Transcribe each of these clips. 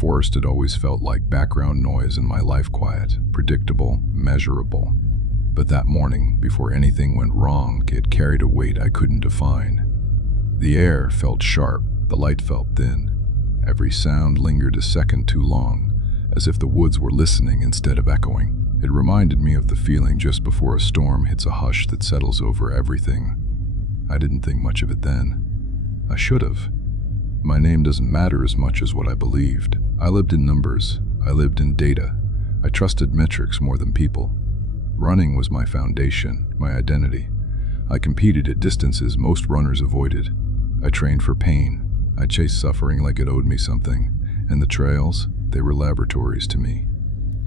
forest had always felt like background noise in my life, quiet, predictable, measurable. But that morning, before anything went wrong, it carried a weight I couldn't define. The air felt sharp, the light felt thin. Every sound lingered a second too long, as if the woods were listening instead of echoing. It reminded me of the feeling just before a storm hits, a hush that settles over everything. I didn't think much of it then. I should have. My name doesn't matter as much as what I believed. I lived in numbers. I lived in data. I trusted metrics more than people. Running was my foundation, my identity. I competed at distances most runners avoided. I trained for pain. I chased suffering like it owed me something. And the trails, they were laboratories to me.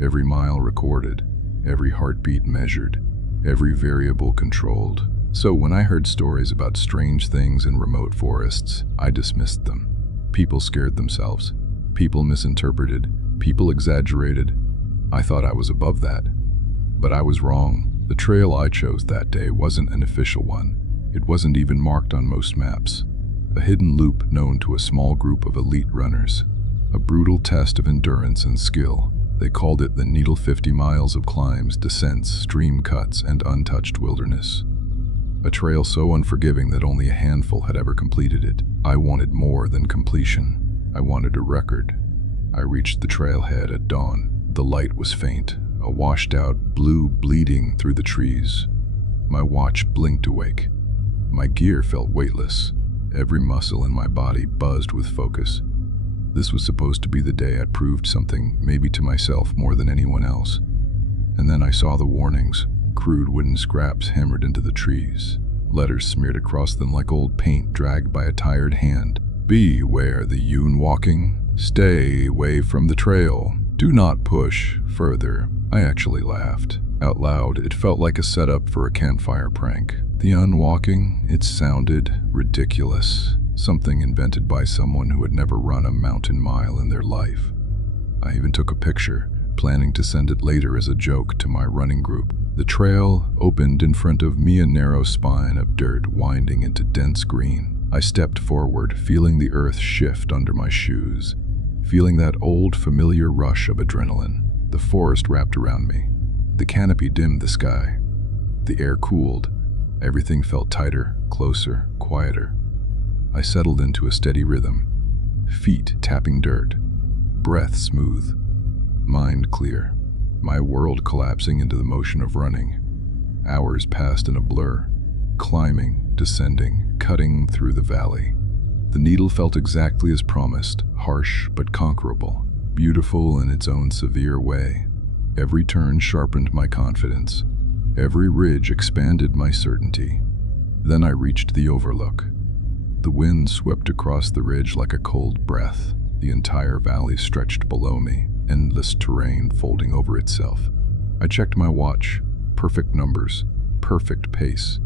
Every mile recorded, every heartbeat measured, every variable controlled. So when I heard stories about strange things in remote forests, I dismissed them. People scared themselves. People misinterpreted. People exaggerated. I thought I was above that. But I was wrong. The trail I chose that day wasn't an official one. It wasn't even marked on most maps. A hidden loop known to a small group of elite runners. A brutal test of endurance and skill. They called it the Needle, 50 miles of climbs, descents, stream cuts, and untouched wilderness. A trail so unforgiving that only a handful had ever completed it. I wanted more than completion. I wanted a record. I reached the trailhead at dawn. The light was faint, a washed-out blue bleeding through the trees. My watch blinked awake. My gear felt weightless. Every muscle in my body buzzed with focus. This was supposed to be the day I'd proved something, maybe to myself more than anyone else. And then I saw the warnings. Crude wooden scraps hammered into the trees. Letters smeared across them like old paint dragged by a tired hand. Beware the Yoon walking. Stay away from the trail. Do not push further. I actually laughed. Out loud, it felt like a setup for a campfire prank. The unwalking, it sounded ridiculous. Something invented by someone who had never run a mountain mile in their life. I even took a picture, planning to send it later as a joke to my running group. The trail opened in front of me, a narrow spine of dirt winding into dense green. I stepped forward, feeling the earth shift under my shoes, feeling that old familiar rush of adrenaline. The forest wrapped around me. The canopy dimmed the sky. The air cooled. Everything felt tighter, closer, quieter. I settled into a steady rhythm. Feet tapping dirt. Breath smooth. Mind clear. My world collapsing into the motion of running. Hours passed in a blur. Climbing, descending, cutting through the valley. The needle felt exactly as promised, harsh but conquerable, beautiful in its own severe way. Every turn sharpened my confidence. Every ridge expanded my certainty. Then I reached the overlook. The wind swept across the ridge like a cold breath. The entire valley stretched below me, endless terrain folding over itself. I checked my watch. Perfect numbers, perfect pace.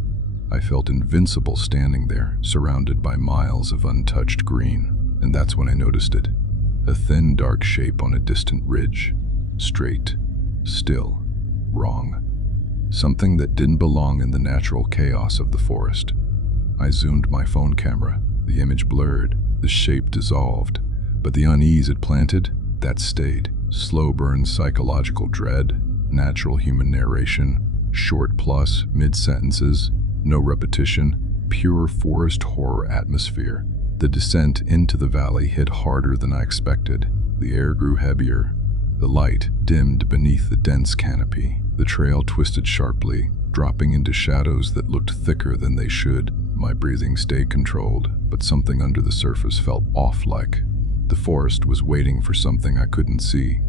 I felt invincible standing there, surrounded by miles of untouched green. And that's when I noticed it. A thin, dark shape on a distant ridge. Straight, still, wrong. Something that didn't belong in the natural chaos of the forest. I zoomed my phone camera. The image blurred, the shape dissolved, but the unease it planted, that stayed. Slow burn psychological dread, natural human narration, short plus, mid-sentences, no repetition, pure forest horror atmosphere. The descent into the valley hit harder than I expected. The air grew heavier. The light dimmed beneath the dense canopy. The trail twisted sharply, dropping into shadows that looked thicker than they should. My breathing stayed controlled, but something under the surface felt off-like. The forest was waiting for something I couldn't see.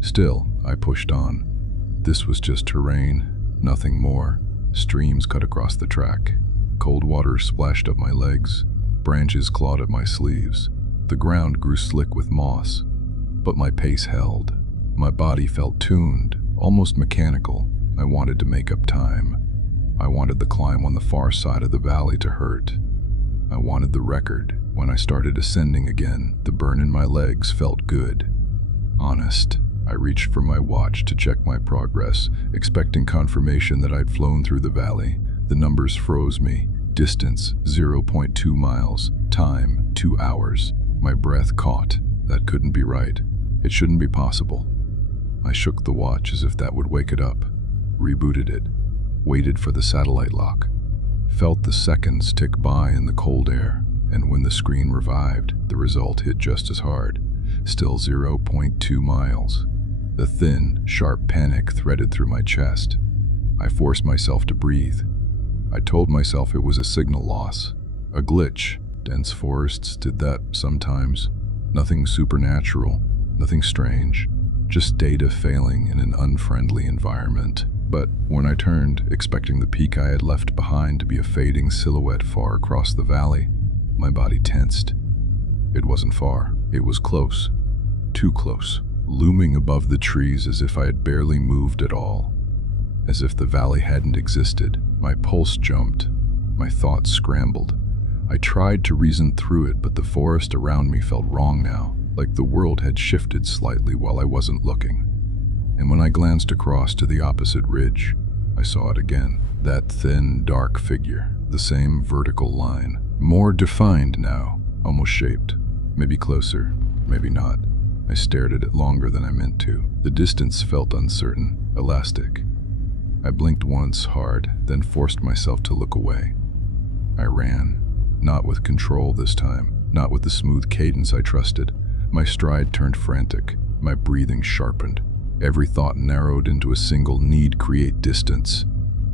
Still, I pushed on. This was just terrain, nothing more. Streams cut across the track. Cold water splashed up my legs. Branches clawed at my sleeves. The ground grew slick with moss. But my pace held. My body felt tuned, almost mechanical. I wanted to make up time. I wanted the climb on the far side of the valley to hurt. I wanted the record. When I started ascending again, the burn in my legs felt good. Honest. I reached for my watch to check my progress, expecting confirmation that I'd flown through the valley. The numbers froze me. Distance, 0.2 miles. Time, 2 hours. My breath caught. That couldn't be right. It shouldn't be possible. I shook the watch as if that would wake it up, rebooted it, waited for the satellite lock, felt the seconds tick by in the cold air, and when the screen revived, the result hit just as hard. Still 0.2 miles. The thin, sharp panic threaded through my chest. I forced myself to breathe. I told myself it was a signal loss, a glitch. Dense forests did that sometimes. Nothing supernatural, nothing strange, just data failing in an unfriendly environment. But when I turned, expecting the peak I had left behind to be a fading silhouette far across the valley, my body tensed. It wasn't far. It was close. Too close. Looming above the trees as if I had barely moved at all. As if the valley hadn't existed. My pulse jumped. My thoughts scrambled. I tried to reason through it, but the forest around me felt wrong now, like the world had shifted slightly while I wasn't looking. And when I glanced across to the opposite ridge, I saw it again. That thin, dark figure. The same vertical line. More defined now, almost shaped. Maybe closer, maybe not. I stared at it longer than I meant to. The distance felt uncertain, elastic. I blinked once hard, then forced myself to look away. I ran, not with control this time, not with the smooth cadence I trusted. My stride turned frantic, my breathing sharpened. Every thought narrowed into a single need: create distance,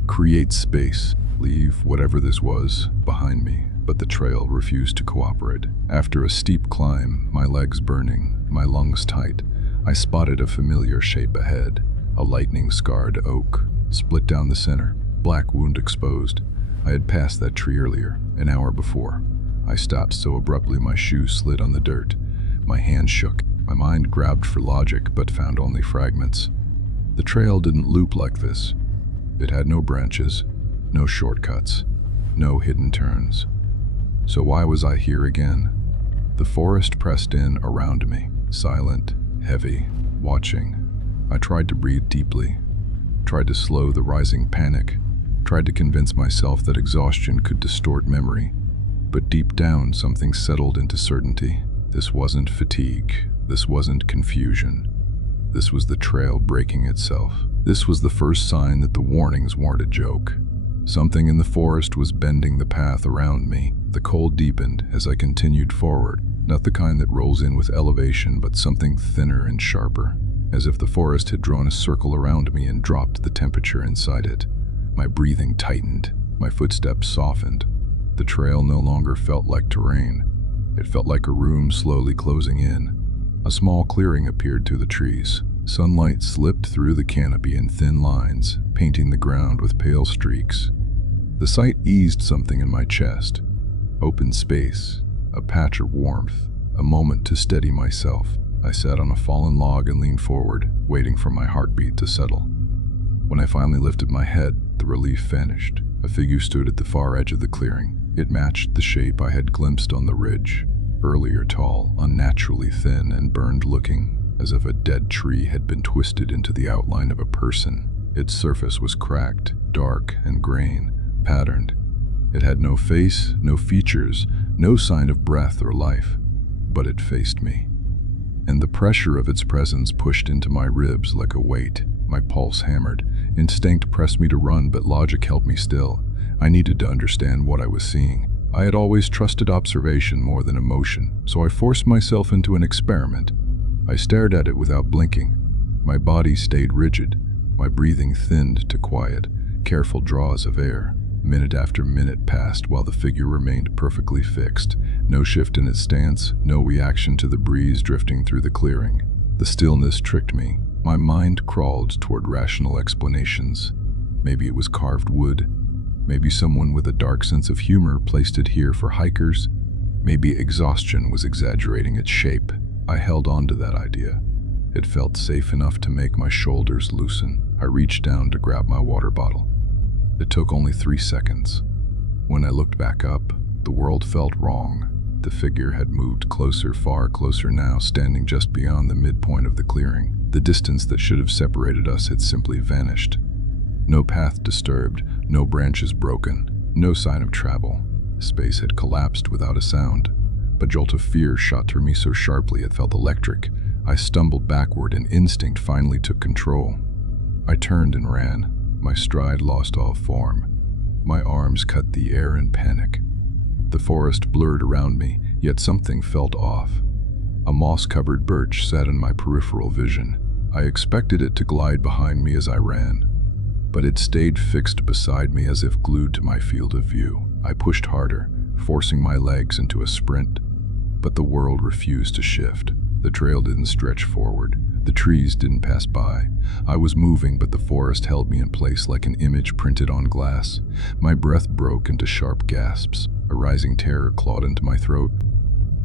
create space, leave whatever this was behind me. But the trail refused to cooperate. After a steep climb, my legs burning, my lungs tight, I spotted a familiar shape ahead, a lightning-scarred oak, split down the center, black wound exposed. I had passed that tree earlier, an hour before. I stopped so abruptly my shoes slid on the dirt. My hand shook. My mind grabbed for logic, but found only fragments. The trail didn't loop like this. It had no branches, no shortcuts, no hidden turns. So why was I here again? The forest pressed in around me, silent, heavy, watching. I tried to breathe deeply, tried to slow the rising panic, tried to convince myself that exhaustion could distort memory. But deep down, something settled into certainty. This wasn't fatigue. This wasn't confusion. This was the trail breaking itself. This was the first sign that the warnings weren't a joke. Something in the forest was bending the path around me. The cold deepened as I continued forward, not the kind that rolls in with elevation, but something thinner and sharper, as if the forest had drawn a circle around me and dropped the temperature inside it. My breathing tightened, my footsteps softened. The trail no longer felt like terrain. It felt like a room slowly closing in. A small clearing appeared through the trees. Sunlight slipped through the canopy in thin lines, painting the ground with pale streaks. The sight eased something in my chest. Open space, a patch of warmth, a moment to steady myself. I sat on a fallen log and leaned forward, waiting for my heartbeat to settle. When I finally lifted my head, the relief vanished. A figure stood at the far edge of the clearing. It matched the shape I had glimpsed on the ridge. Earlier tall, unnaturally thin and burned-looking, as if a dead tree had been twisted into the outline of a person. Its surface was cracked, dark and grain, patterned. It had no face, no features, no sign of breath or life, but it faced me. And the pressure of its presence pushed into my ribs like a weight. My pulse hammered. Instinct pressed me to run, but logic held me still. I needed to understand what I was seeing. I had always trusted observation more than emotion, so I forced myself into an experiment. I stared at it without blinking. My body stayed rigid, my breathing thinned to quiet, careful draws of air. Minute after minute passed while the figure remained perfectly fixed. No shift in its stance, no reaction to the breeze drifting through the clearing. The stillness tricked me. My mind crawled toward rational explanations. Maybe it was carved wood. Maybe someone with a dark sense of humor placed it here for hikers. Maybe exhaustion was exaggerating its shape. I held on to that idea. It felt safe enough to make my shoulders loosen. I reached down to grab my water bottle. It took only 3 seconds. When I looked back up, the world felt wrong. The figure had moved closer, far closer now, standing just beyond the midpoint of the clearing. The distance that should have separated us had simply vanished. No path disturbed, no branches broken, no sign of travel. Space had collapsed without a sound. A jolt of fear shot through me so sharply it felt electric. I stumbled backward and instinct finally took control. I turned and ran. My stride lost all form. My arms cut the air in panic. The forest blurred around me, yet something felt off. A moss-covered birch sat in my peripheral vision. I expected it to glide behind me as I ran, but it stayed fixed beside me as if glued to my field of view. I pushed harder, forcing my legs into a sprint, but the world refused to shift. The trail didn't stretch forward. The trees didn't pass by. I was moving, but the forest held me in place like an image printed on glass. My breath broke into sharp gasps. A rising terror clawed into my throat.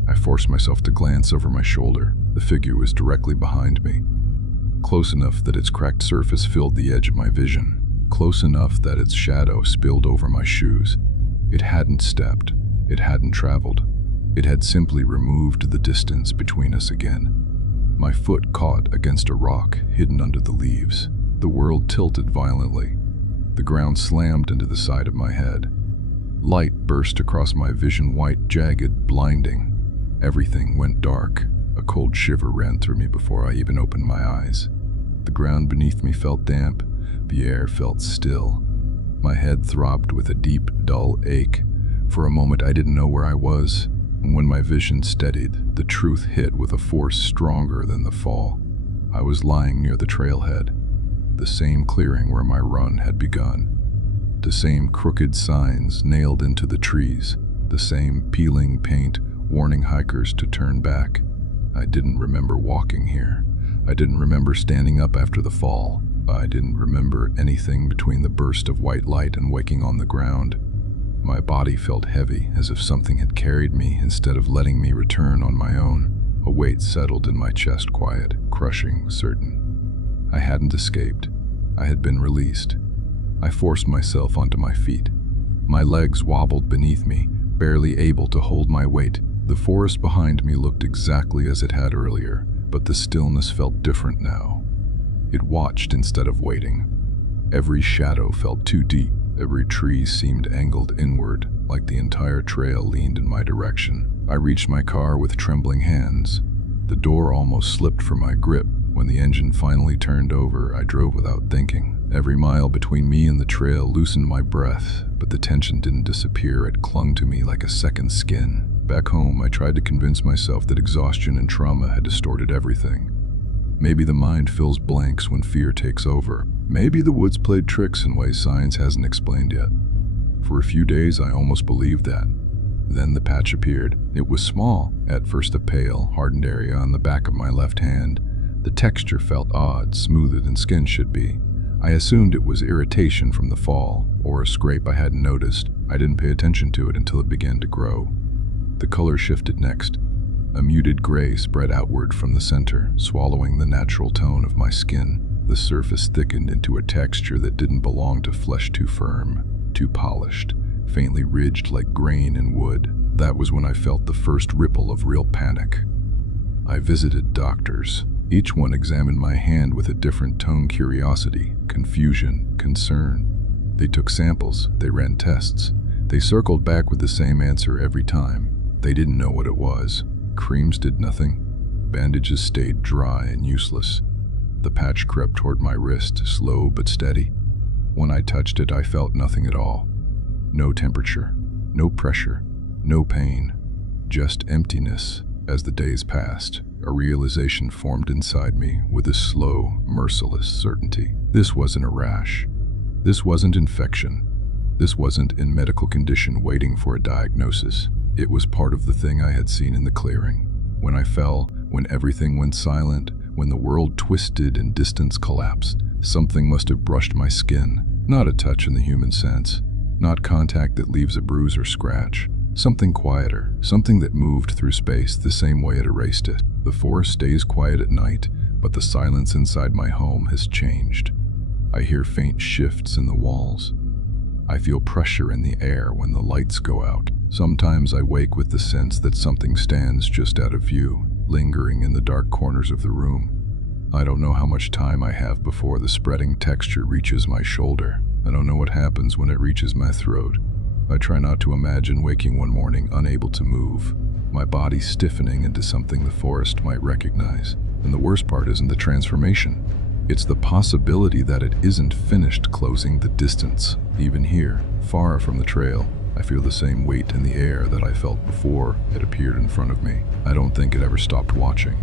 I forced myself to glance over my shoulder. The figure was directly behind me, close enough that its cracked surface filled the edge of my vision, close enough that its shadow spilled over my shoes. It hadn't stepped. It hadn't traveled. It had simply removed the distance between us again. My foot caught against a rock hidden under the leaves. The world tilted violently. The ground slammed into the side of my head. Light burst across my vision, white, jagged, blinding. Everything went dark. A cold shiver ran through me before I even opened my eyes. The ground beneath me felt damp. The air felt still. My head throbbed with a deep, dull ache. For a moment I didn't know where I was. And when my vision steadied, the truth hit with a force stronger than the fall. I was lying near the trailhead, the same clearing where my run had begun. The same crooked signs nailed into the trees, the same peeling paint warning hikers to turn back. I didn't remember walking here. I didn't remember standing up after the fall. I didn't remember anything between the burst of white light and waking on the ground. My body felt heavy, as if something had carried me instead of letting me return on my own. A weight settled in my chest, quiet, crushing, certain. I hadn't escaped. I had been released. I forced myself onto my feet. My legs wobbled beneath me, barely able to hold my weight. The forest behind me looked exactly as it had earlier, but the stillness felt different now. It watched instead of waiting. Every shadow felt too deep. Every tree seemed angled inward, like the entire trail leaned in my direction. I reached my car with trembling hands. The door almost slipped from my grip. When the engine finally turned over, I drove without thinking. Every mile between me and the trail loosened my breath, but the tension didn't disappear. It clung to me like a second skin. Back home, I tried to convince myself that exhaustion and trauma had distorted everything. Maybe the mind fills blanks when fear takes over. Maybe the woods played tricks in ways science hasn't explained yet. For a few days, I almost believed that. Then the patch appeared. It was small, at first a pale, hardened area on the back of my left hand. The texture felt odd, smoother than skin should be. I assumed it was irritation from the fall, or a scrape I hadn't noticed. I didn't pay attention to it until it began to grow. The color shifted next. A muted gray spread outward from the center, swallowing the natural tone of my skin. The surface thickened into a texture that didn't belong to flesh, too firm, too polished, faintly ridged like grain in wood. That was when I felt the first ripple of real panic. I visited doctors. Each one examined my hand with a different tone: curiosity, confusion, concern. They took samples, they ran tests. They circled back with the same answer every time. They didn't know what it was. Creams did nothing. Bandages stayed dry and useless. The patch crept toward my wrist, slow but steady. When I touched it, I felt nothing at all. No temperature, no pressure, no pain, just emptiness. As the days passed, a realization formed inside me with a slow, merciless certainty. This wasn't a rash. This wasn't infection. This wasn't a medical condition waiting for a diagnosis. It was part of the thing I had seen in the clearing. When I fell, when everything went silent, when the world twisted and distance collapsed, something must have brushed my skin. Not a touch in the human sense. Not contact that leaves a bruise or scratch. Something quieter, something that moved through space the same way it erased it. The forest stays quiet at night, but the silence inside my home has changed. I hear faint shifts in the walls. I feel pressure in the air when the lights go out. Sometimes I wake with the sense that something stands just out of view, lingering in the dark corners of the room. I don't know how much time I have before the spreading texture reaches my shoulder. I don't know what happens when it reaches my throat. I try not to imagine waking one morning unable to move, my body stiffening into something the forest might recognize. And the worst part isn't the transformation. It's the possibility that it isn't finished closing the distance. Even here, far from the trail, I feel the same weight in the air that I felt before it appeared in front of me. I don't think it ever stopped watching.